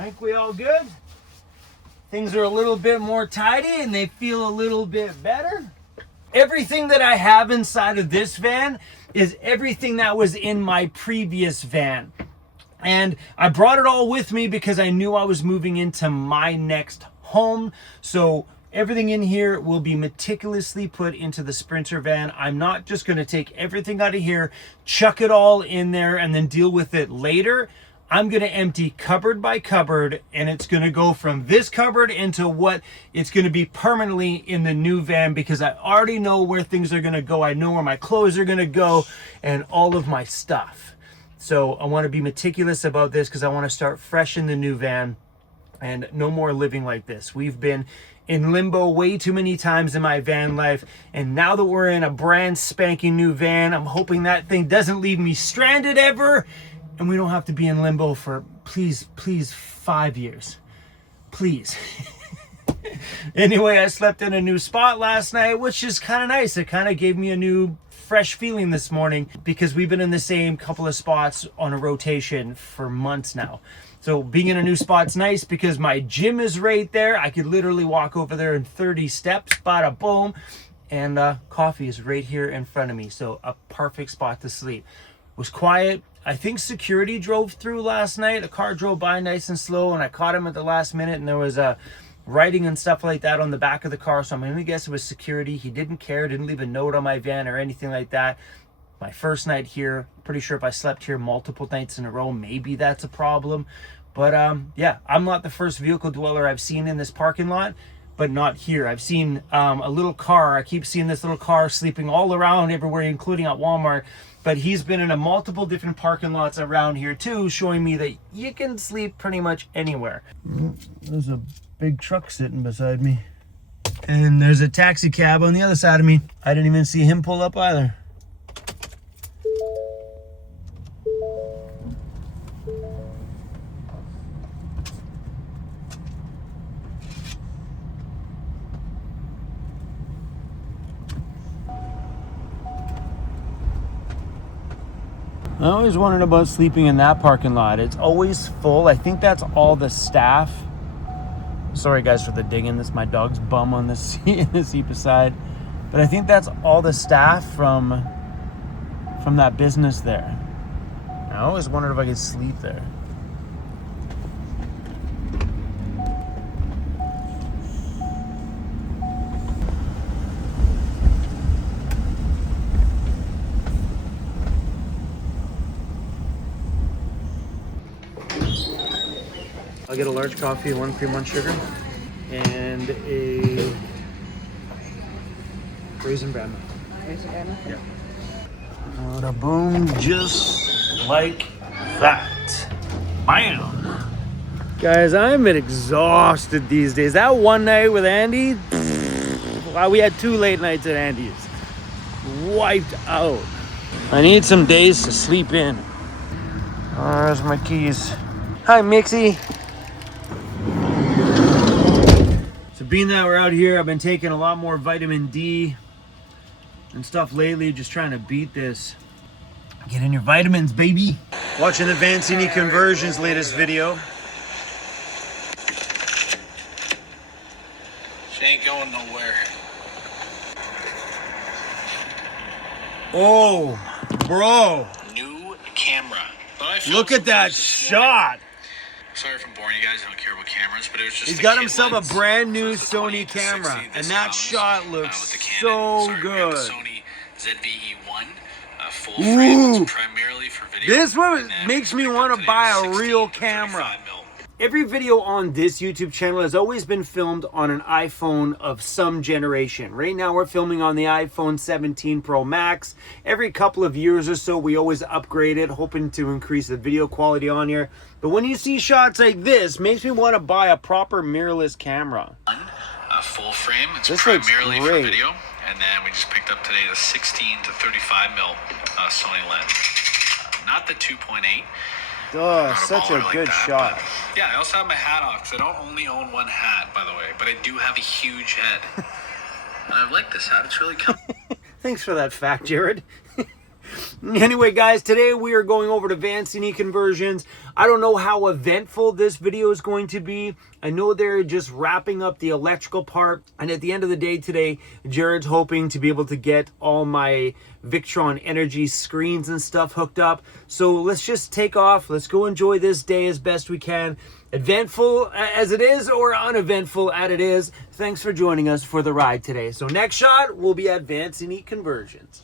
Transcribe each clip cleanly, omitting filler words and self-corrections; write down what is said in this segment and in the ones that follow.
I think we all good. Things are a little bit more tidy and they feel a little bit better. Everything that I have inside of this van is everything that was in my previous van. And I brought it all with me because I knew I was moving into my next home. So everything in here will be meticulously put into the Sprinter van. I'm not just going to take everything out of here, chuck it all in there, and then deal with it later. I'm going to empty cupboard by cupboard, and it's going to go from this cupboard into what it's going to be permanently in the new van, because I already know where things are going to go. I know where my clothes are going to go and all of my stuff. So I want to be meticulous about this because I want to start fresh in the new van and no more living like this. We've been in limbo way too many times in my van life, and now that we're in a brand spanking new van, I'm hoping that thing doesn't leave me stranded ever. And we don't have to be in limbo for, please, 5 years. Please. Anyway, I slept in a new spot last night, which is kind of nice. It kind of gave me a new, fresh feeling this morning because we've been in the same couple of spots on a rotation for months now. So being in a new spot's nice because my gym is right there. I could literally walk over there in 30 steps, bada boom. And coffee is right here in front of me. So a perfect spot to sleep. It was quiet. I think security drove through last night. A car drove by nice and slow, and I caught him at the last minute, and there was writing and stuff like that on the back of the car, so I'm going to guess it was security. He didn't care, didn't leave a note on my van or anything like that. My first night here, pretty sure if I slept here multiple nights in a row, maybe that's a problem. But yeah, I'm not the first vehicle dweller I've seen in this parking lot, but not here. I've seen a little car. I keep seeing this little car sleeping all around everywhere, including at Walmart. But he's been in a multiple different parking lots around here too, showing me that you can sleep pretty much anywhere. There's a big truck sitting beside me. And there's a taxi cab on the other side of me. I didn't even see him pull up either. I always wondered about sleeping in that parking lot. It's always full. I think that's all the staff. Sorry guys for the digging. This is my dog's bum on the seat, in the seat beside. But I think that's all the staff from that business there. I always wondered if I could sleep there. I'll get a large coffee, 1 cream, 1 sugar, and a raisin bran. Raisin bran? Yeah. Bada boom, just like that. Bam! Guys, I'm exhausted these days. That one night with Andy, wow, we had 2 late nights at Andy's. Wiped out. I need some days to sleep in. Oh, there's my keys. Hi, Mixie. So being that we're out here, I've been taking a lot more vitamin D and stuff lately, just trying to beat this. Get in your vitamins, baby. Watching the Vancini Conversions latest video. She ain't going nowhere. Oh, bro. New camera. Look at that shot. Sorry if I'm boring you guys. I don't care about cameras, but it was just. He's got himself a brand new Sony camera, and that shot looks so good. Sony ZVE1, full frame. It's primarily for video. This one makes me want to buy a real camera. Every video on this YouTube channel has always been filmed on an iPhone of some generation. Right now we're filming on the iPhone 17 Pro Max. Every couple of years or so we always upgrade it, hoping to increase the video quality on here. But when you see shots like this, makes me want to buy a proper mirrorless camera. Full frame. It's this primarily for video. And then we just picked up today the 16 to 35 mil Sony lens. Not the 2.8. Oh, such a good shot. Yeah, I also have my hat off because I don't only own one hat, by the way, but I do have a huge head. And I like this hat. It's really cool. Thanks for that fact, Jared. Anyway, guys, today we are going over to Vancini Conversions. I don't know how eventful this video is going to be. I know they're just wrapping up the electrical part. And at the end of the day today, Jared's hoping to be able to get all my Victron Energy screens and stuff hooked up. So let's just take off. Let's go enjoy this day as best we can. Eventful as it is or uneventful as it is, thanks for joining us for the ride today. So next shot, we'll be at Vancini Conversions.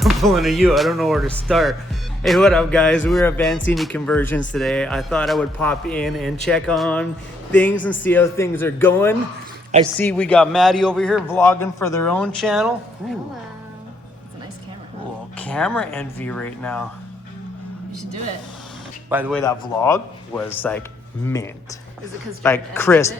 I'm pulling a U. I don't know where to start. Hey, what up, guys? We're at Vancini Conversions today. I thought I would pop in and check on things and see how things are going. I see we got Maddie over here vlogging for their own channel. Ooh. Hello. It's a nice camera. Ooh, camera envy right now. You should do it. By the way, that vlog was like mint. Is it because Like crisp.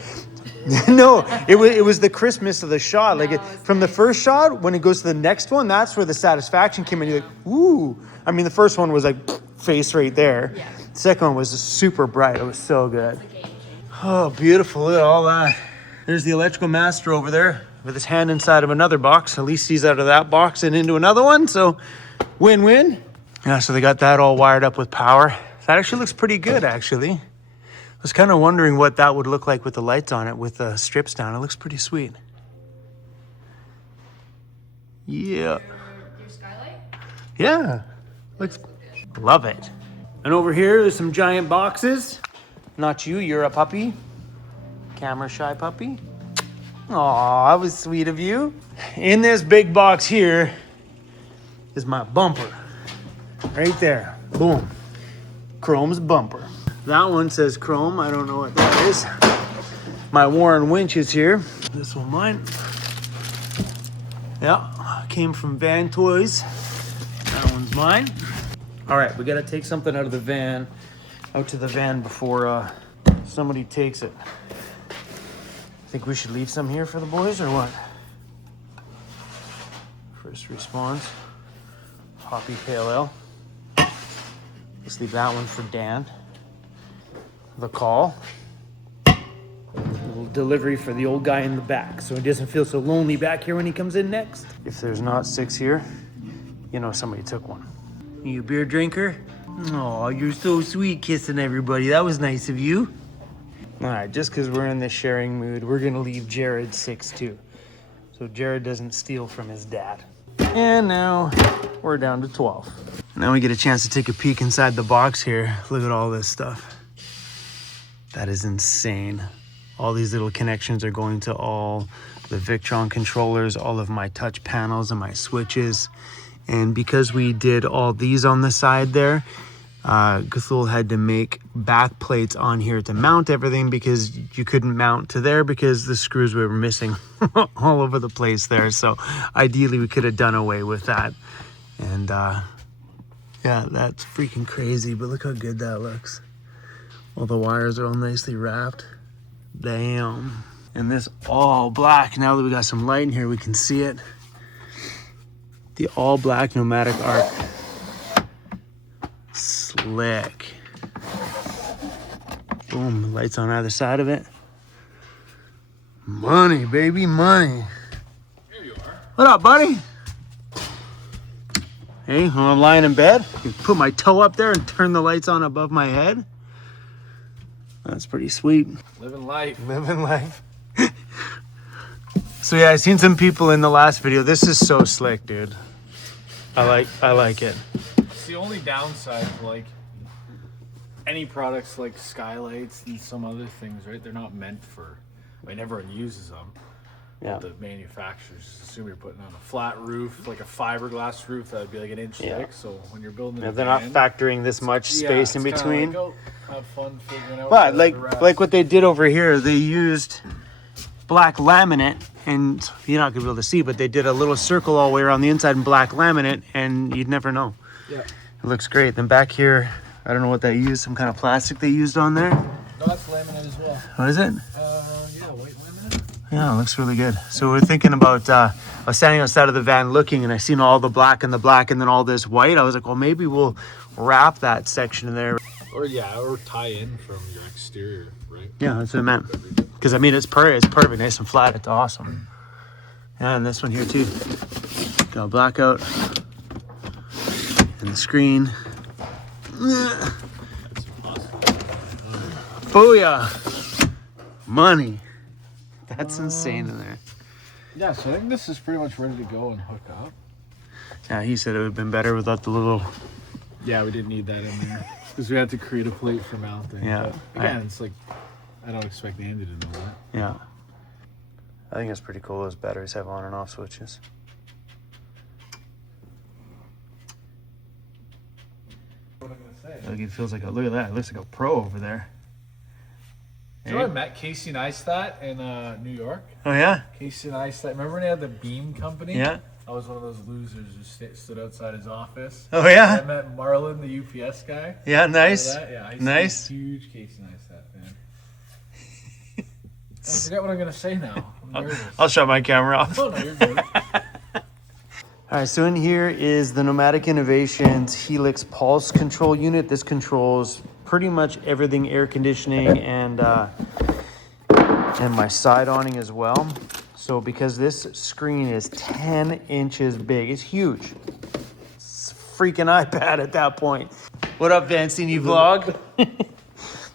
No, it was the crispness of the shot. No, Like it's from the nice. first shot, when it goes to the next one, that's where the satisfaction came in. You're like, ooh. I mean, the first one was like face right there. Yeah. The second one was just super bright. It was so good. Oh, beautiful. Look at all that. There's the electrical master over there with his hand inside of another box. At least he's out of that box and into another one. So win-win. Yeah, so they got that all wired up with power. That actually looks pretty good, actually. I was kind of wondering what that would look like with the lights on it, with the strips down. It looks pretty sweet. Yeah. Your skylight? Yeah. Looks, love it. And over here, there's some giant boxes. Not you, you're a puppy. Camera shy puppy. Aw, that was sweet of you. In this big box here is my bumper. Right there. Boom. Chrome's bumper. That one says Chrome. I don't know what that is. My Warren winch is here. This one mine. Yeah, came from Van Toys. That one's mine. All right, we gotta take something out of the van, out to the van before somebody takes it. Think we should leave some here for the boys or what? First response. Poppy Pale Ale. Let's leave that one for Dan. The call. A little delivery for the old guy in the back so he doesn't feel so lonely back here when he comes in next. If there's not 6 here, you know somebody took one. You a beer drinker? Oh, you're so sweet kissing everybody. That was nice of you. All right, just because we're in this sharing mood, we're going to leave Jared 6 too. So Jared doesn't steal from his dad. And now we're down to 12. Now we get a chance to take a peek inside the box here. Look at all this stuff. That is insane. All these little connections are going to all the Victron controllers, all of my touch panels and my switches. And because we did all these on the side there, Cthulhu had to make back plates on here to mount everything because you couldn't mount to there because the screws were missing all over the place there. So ideally we could have done away with that. And yeah, that's freaking crazy, but look how good that looks. All the wires are all nicely wrapped. Damn. And this all black, now that we got some light in here, we can see it. The all black pneumatic arc. Slick. Boom, lights on either side of it. Money, baby, money. Here you are. What up, buddy? Hey, when I'm lying in bed, you put my toe up there and turn the lights on above my head. That's pretty sweet. Living life. Living life. So yeah, I seen some people in the last video. This is so slick, dude. I like it. It's the only downside of like any products like skylights and some other things, right? They're not meant for, I mean, everyone uses them. Yeah. The manufacturers assume you're putting on a flat roof, like a fiberglass roof that would be like an inch thick. So when you're building Yeah, a they're not van, factoring this much space in it's kinda between. Like, oh, have fun figuring out. But the rest. like what they did over here, they used black laminate, and you're not gonna be able to see, but they did a little circle all the way around the inside in black laminate, and you'd never know. Yeah. It looks great. Then back here, I don't know what they used, some kind of plastic they used on there. No, that's laminate as well. What is it? Yeah, white laminate. Yeah, it looks really good. So we're thinking about, I was standing outside of the van looking, and I seen all the black and then all this white. I was like, well, maybe we'll wrap that section in there. Or tie in from your exterior, right? Yeah, that's what I meant. Because I mean, it's perfect, nice and flat. It's awesome. Yeah, and this one here too. Got a blackout and the screen. Booyah! Money. That's insane in there. Yeah, so I think this is pretty much ready to go and hook up. Yeah, he said it would have been better without the little. Yeah, we didn't need that in there because we had to create a plate for mounting. Yeah. But again, it's like I don't expect Andy to know that. Yeah. I think it's pretty cool. Those batteries have on and off switches. What I'm gonna say. Like it feels like look at that. It looks like a pro over there. So I met Casey Neistat in New York. Oh yeah? Casey Neistat. Remember when he had the beam company? Yeah. I was one of those losers who stood outside his office. Oh yeah? I met Marlon, the UPS guy. Yeah, nice. Remember that? Yeah, I used Nice. to be a huge Casey Neistat fan. I forget what I'm gonna say now. I'm nervous. I'll shut my camera off. Oh no, you're good. All right, so in here is the Nomadic Innovations Helix Pulse Control Unit. This controls pretty much everything, air conditioning and my side awning as well. So because this screen is 10 inches big, it's huge. It's a freaking iPad at that point. What up, Vancini Vlog?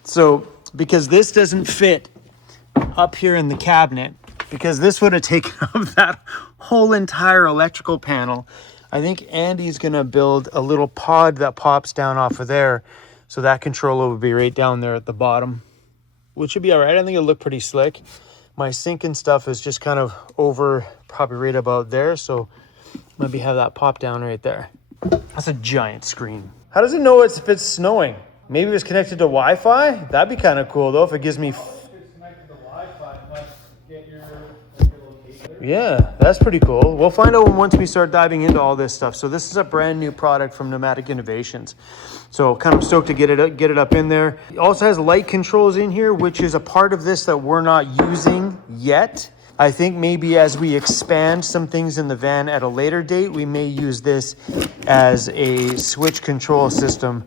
So because this doesn't fit up here in the cabinet, because this would have taken up that whole entire electrical panel, I think Andy's gonna build a little pod that pops down off of there, so that controller would be right down there at the bottom, which should be all right. I think it'll look pretty slick. My sink and stuff is just kind of over, probably right about there, so maybe have that pop down right there. That's a giant screen. How does it know if it's snowing? Maybe it's connected to Wi-Fi? That'd be kind of cool though, if it gives me... Yeah, that's pretty cool. We'll find out once we start diving into all this stuff. So this is a brand new product from Nomadic Innovations. So kind of stoked to get it up in there. It also has light controls in here, which is a part of this that we're not using yet. I think maybe as we expand some things in the van at a later date, we may use this as a switch control system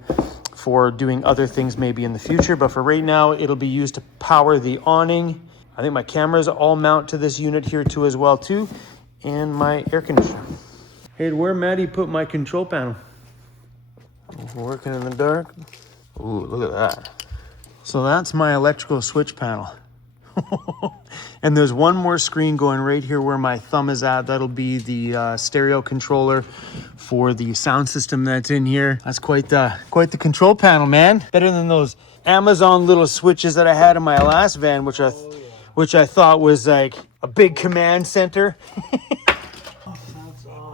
for doing other things maybe in the future. But for right now, it'll be used to power the awning. I think my cameras all mount to this unit here too as well too, and my air conditioner. Hey, where Maddie put my control panel? Working in the dark. Ooh, look at that. So that's my electrical switch panel. And there's one more screen going right here where my thumb is at. That'll be the stereo controller for the sound system that's in here. That's quite the control panel, man. Better than those Amazon little switches that I had in my last van, which I thought was like a big command center.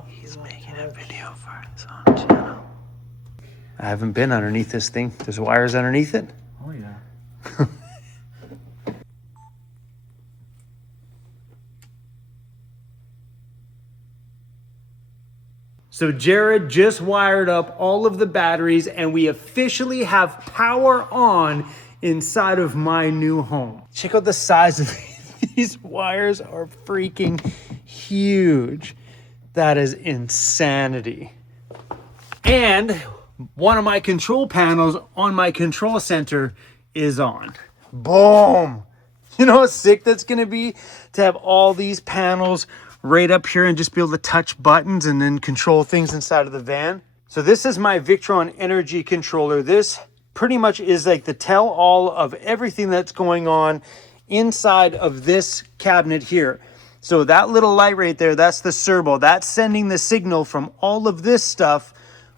He's making a video for his own channel. I haven't been underneath this thing. There's wires underneath it. Oh yeah. So Jared just wired up all of the batteries and we officially have power on inside of my new home. Check out the size of these wires. Are freaking huge. That is insanity. And one of my control panels on my control center is on. Boom. You know how sick that's gonna be to have all these panels right up here and just be able to touch buttons and then control things inside of the van. So this is my Victron energy controller. This pretty much is like the tell-all of everything that's going on inside of this cabinet here. So that little light right there, that's the servo. That's sending the signal from all of this stuff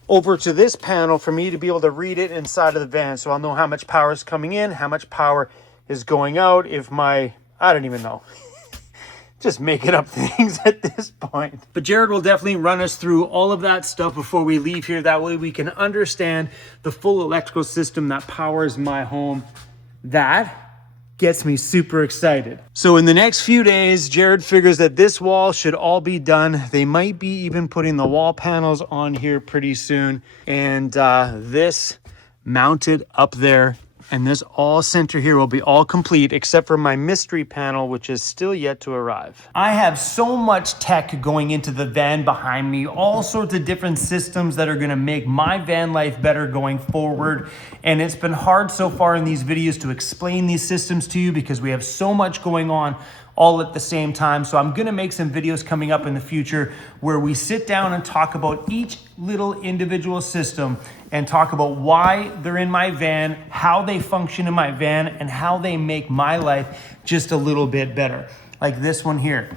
over to this panel for me to be able to read it inside of the van. So I'll know how much power is coming in, how much power is going out. If I don't even know. Just making up things at this point. But Jared will definitely run us through all of that stuff before we leave here. That way we can understand the full electrical system that powers my home. That gets me super excited. So in the next few days, Jared figures that this wall should all be done. They might be even putting the wall panels on here pretty soon. And this mounted up there And this all center here will be all complete except for my mystery panel, which is still yet to arrive. I have so much tech going into the van behind me, all sorts of different systems that are gonna make my van life better going forward. And it's been hard so far in these videos to explain these systems to you because we have so much going on all at the same time. So I'm gonna make some videos coming up in the future where we sit down and talk about each little individual system and talk about why they're in my van, how they function in my van, and how they make my life just a little bit better. Like this one here.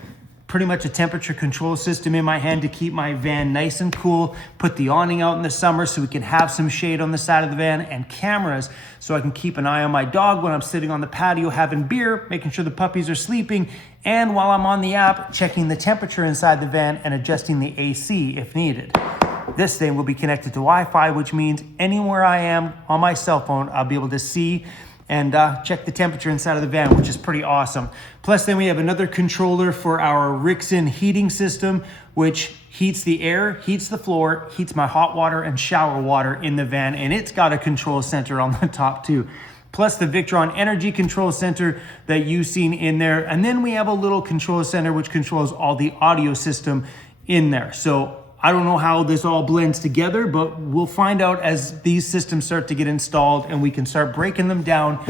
Pretty much a temperature control system in my hand to keep my van nice and cool, put the awning out in the summer so we can have some shade on the side of the van, and cameras so I can keep an eye on my dog when I'm sitting on the patio having beer, making sure the puppies are sleeping, and while I'm on the app, checking the temperature inside the van and adjusting the AC if needed. This thing will be connected to Wi-Fi, which means anywhere I am on my cell phone, I'll be able to see and check the temperature inside of the van, which is pretty awesome. Plus then we have another controller for our Rixon heating system, which heats the air, heats the floor, heats my hot water and shower water in the van, and it's got a control center on the top too. Plus the Victron energy control center that you've seen in there. And then we have a little control center which controls all the audio system in there. So I don't know how this all blends together, but we'll find out as these systems start to get installed and we can start breaking them down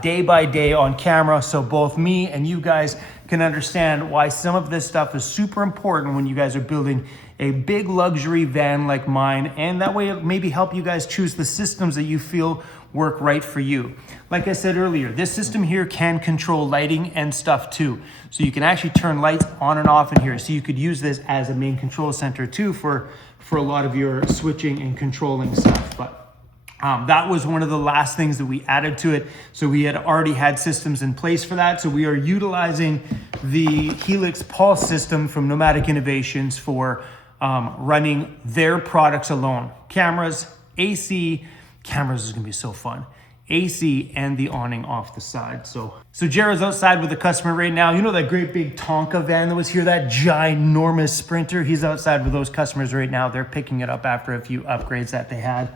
day by day on camera so both me and you guys can understand why some of this stuff is super important when you guys are building a big luxury van like mine, and that way it maybe help you guys choose the systems that you feel work right for you. Like I said earlier, this system here can control lighting and stuff too. So you can actually turn lights on and off in here. So you could use this as a main control center too for a lot of your switching and controlling stuff. But that was one of the last things that we added to it. So we had already had systems in place for that. So we are utilizing the Helix Pulse system from Nomadic Innovations for running their products alone. Cameras, AC, cameras is gonna be so fun. AC and the awning off the side. So Jared's outside with the customer right now. You know that great big Tonka van that was here, that ginormous Sprinter? He's outside with those customers right now. They're picking it up after a few upgrades that they had.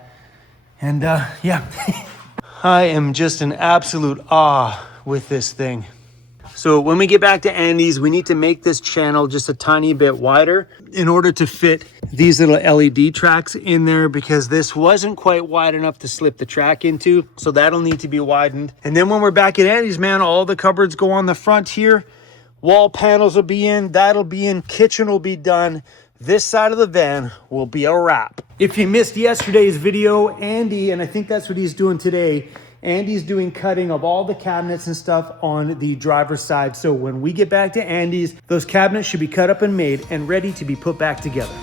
And yeah, I am just in absolute awe with this thing. So when we get back to Andy's, we need to make this channel just a tiny bit wider in order to fit these little LED tracks in there, because this wasn't quite wide enough to slip the track into. So that'll need to be widened. And then when we're back at Andy's, man, all the cupboards go on the front here. Wall panels will be in, that'll be in, kitchen will be done. This side of the van will be a wrap. If you missed yesterday's video, Andy, and I think that's what he's doing today, Andy's doing cutting of all the cabinets and stuff on the driver's side. So when we get back to Andy's, those cabinets should be cut up and made and ready to be put back together.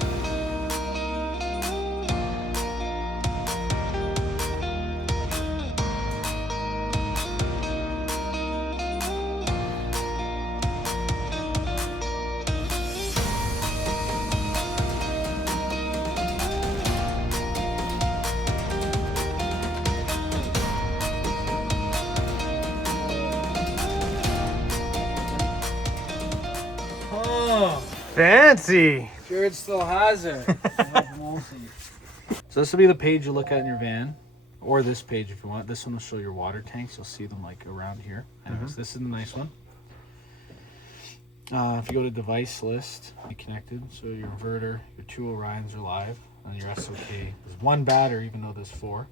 Fancy. Jared still has it. So this will be the page you look at in your van, or this page if you want. This one will show your water tanks. You'll see them like around here. Anyways, this is the nice one. If you go to device list, be connected. So your inverter, your 2 Orions are live, and your SOK. There's 1 battery, even though there's 4.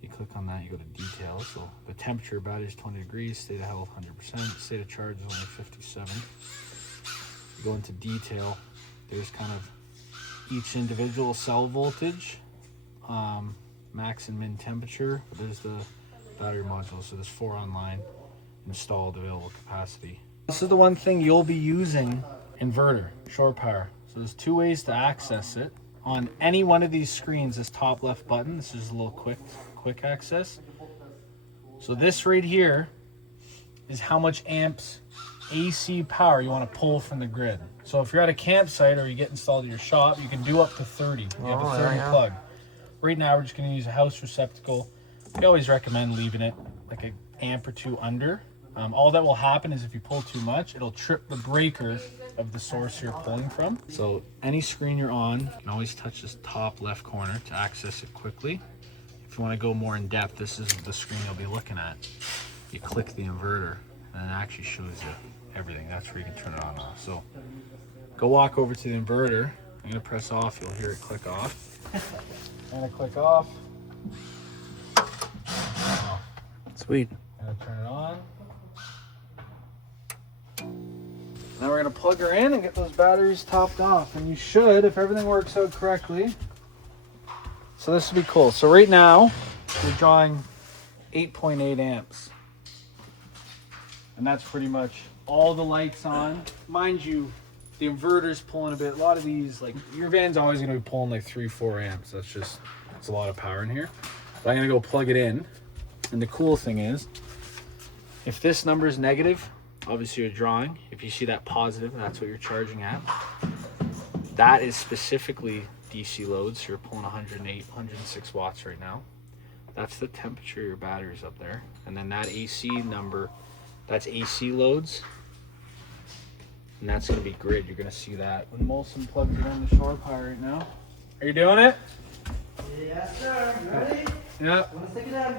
You click on that, you go to details. So the temperature, battery is 20 degrees, state of health 100%, state of charge is only 57. You go into detail, there's kind of each individual cell voltage, max and min temperature. There's the battery module, so there's 4 online, installed available capacity. This is the one thing you'll be using, inverter, shore power. So there's 2 ways to access it. On any one of these screens, this top left button, this is a little quick access. So this right here is how much amps AC power you want to pull from the grid. So if you're at a campsite or you get installed at your shop, you can do up to 30. You have a 30 plug. Right now we're just going to use a house receptacle. We always recommend leaving it like an amp or 2 under. All that will happen is if you pull too much, it'll trip the breaker of the source you're pulling from. So any screen you're on, you can always touch this top left corner to access it quickly. If If you want to go more in depth, this is the screen you'll be looking at. You click the inverter, and it actually shows you everything. That's where you can turn it on and off. So go walk over to the inverter. I'm gonna press off. You'll hear it click off. I'm gonna click off. Sweet. I'm gonna turn it on. Now we're gonna plug her in and get those batteries topped off. And you should, if everything works out correctly. So this will be cool. So right now, we're drawing 8.8 amps. And that's pretty much all the lights on. Mind you, the inverter's pulling a bit. A lot of these, like, your van's always gonna be pulling like 3-4 amps. That's just, it's a lot of power in here. But I'm gonna go plug it in. And the cool thing is, if this number is negative, obviously you're drawing. If you see that positive, that's what you're charging at. That is specifically DC loads. So you're pulling 108, 106 watts right now. That's the temperature of your batteries up there. And then that AC number, that's AC loads. And that's gonna be grid. You're gonna see that when Molson plugs it in the shore power right now. Are you doing it? Yes, sir. You ready? Yeah. Want to stick it in?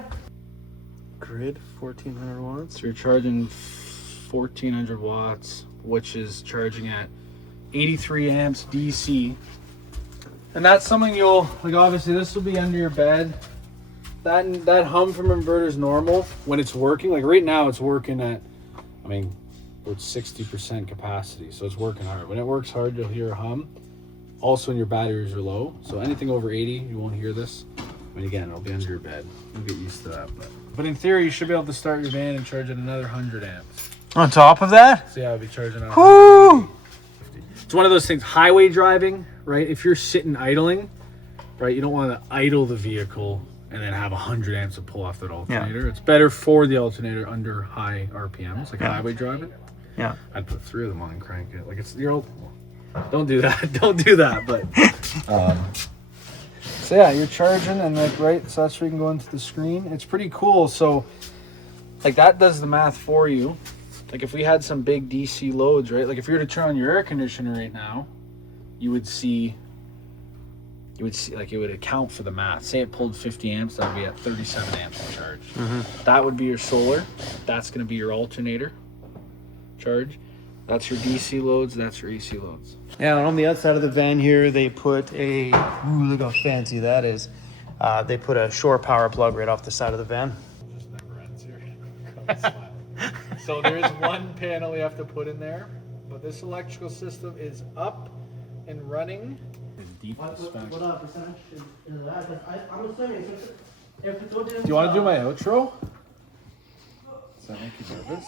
Grid, 1400 watts. So you're charging 1400 watts, which is charging at 83 amps DC. And that's something you'll, like, obviously this will be under your bed. That hum from inverter is normal when it's working. Like right now it's working at, I mean, it's 60% capacity, so it's working hard. When it works hard, you'll hear a hum. Also when your batteries are low. So anything over 80, you won't hear this. I mean, again, it'll be under your bed. You'll get used to that. But in theory, you should be able to start your van and charge at another 100 amps. On top of that? So yeah, I'll be charging at Woo! It's one of those things, highway driving, right? If you're sitting idling, right, you don't want to idle the vehicle and then have 100 amps to pull off that alternator. Yeah. It's better for the alternator under high RPMs, like highway driving. Yeah. I'd put 3 of them on and crank it. Like, it's your old. Don't do that. Don't do that. But so yeah, you're charging, and like, right, so that's where you can go into the screen. It's pretty cool. So like that does the math for you. Like if we had some big DC loads, right? Like if you were to turn on your air conditioner right now, you would see like it would account for the math. Say it pulled 50 amps, that would be at 37 amps to charge. That would be your solar. That's going to be your alternator charge. That's your DC loads. That's your AC loads. Yeah, and on the outside of the van here, they put a, ooh, look how fancy that is. They put a shore power plug right off the side of the van. Just never ends here. So there is one panel you have to put in there, but this electrical system is up and running. What percentage is that? I'm assuming if it's Do you want to do my outro? Does that make you nervous?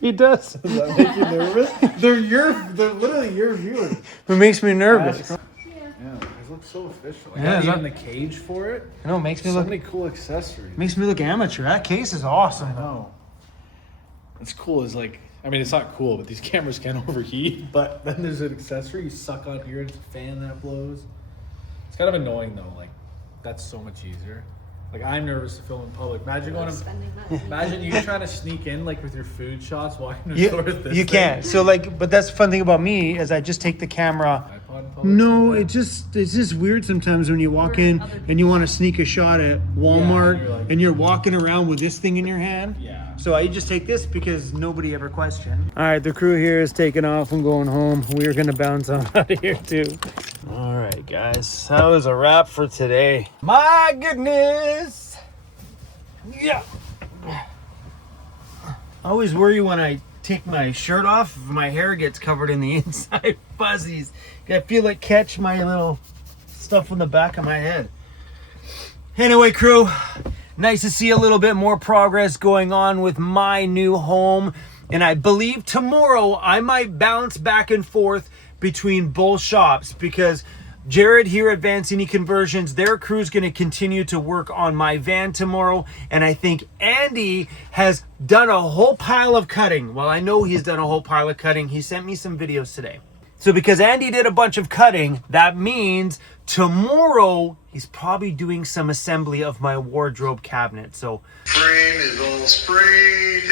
He does. Does that make you nervous? They're literally your viewers. It makes me nervous. Yeah, it looks so official. Like, Yeah, even the cage for it. I know, it makes me So look many cool accessories. makes me look amateur. That case is awesome. I know. What's cool is, like, I mean, it's not cool, but these cameras can overheat. But then there's an accessory you suck on here. It's a fan that blows. It's kind of annoying though. Like, that's so much easier. Like, I'm nervous to film in public. Imagine you trying to sneak in, like, with your food shots walking to the store with this You thing. can't. So like, but that's the fun thing about me is I just take the camera. iPod in public No, sometimes. it's just weird sometimes when you walk in and you want to sneak a shot at Walmart you're like- and you're walking around with this thing in your hand. Yeah. So I just take this because nobody ever questioned. All right, the crew here is taking off and going home. We're gonna bounce on out of here too. All right, guys, that was a wrap for today. My goodness. Yeah. I always worry when I take my shirt off if my hair gets covered in the inside fuzzies. I feel like catch my little stuff on the back of my head. Anyway, crew, nice to see a little bit more progress going on with my new home. And I believe tomorrow I might bounce back and forth between both shops because Jared here at Vancini Conversions, their crew's going to continue to work on my van tomorrow. And I think Andy has done a whole pile of cutting. Well, I know he's done a whole pile of cutting. He sent me some videos today. So because Andy did a bunch of cutting, that means tomorrow he's probably doing some assembly of my wardrobe cabinet. So Frame is all sprayed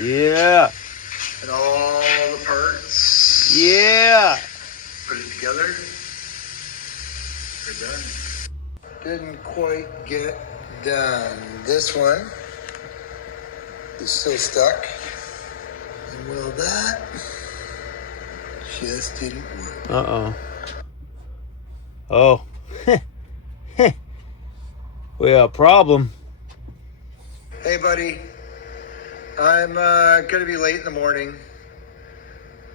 yeah, and all the parts. yeah. Put it together. We're done. Didn't quite get Done. This one is still stuck. And well, that just didn't work. Uh-oh. Oh. We got a problem. Hey, buddy. I'm gonna be late in the morning.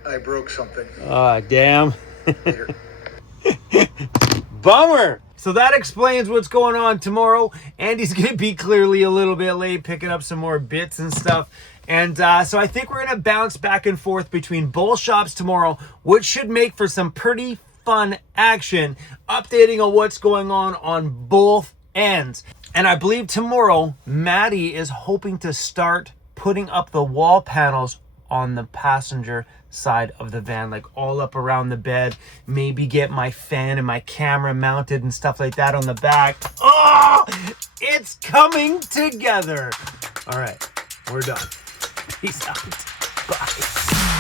I broke something. Ah, damn. Later. Bummer. So that explains what's going on tomorrow. Andy's going to be clearly a little bit late picking up some more bits and stuff. And so I think we're going to bounce back and forth between both shops tomorrow, which should make for some pretty fun action, updating on what's going on both ends. And I believe tomorrow, Maddie is hoping to start putting up the wall panels on the passenger side of the van, like all up around the bed. Maybe get my fan and my camera mounted and stuff like that on the back. Oh, it's coming together. All right, we're done. Peace out. Bye.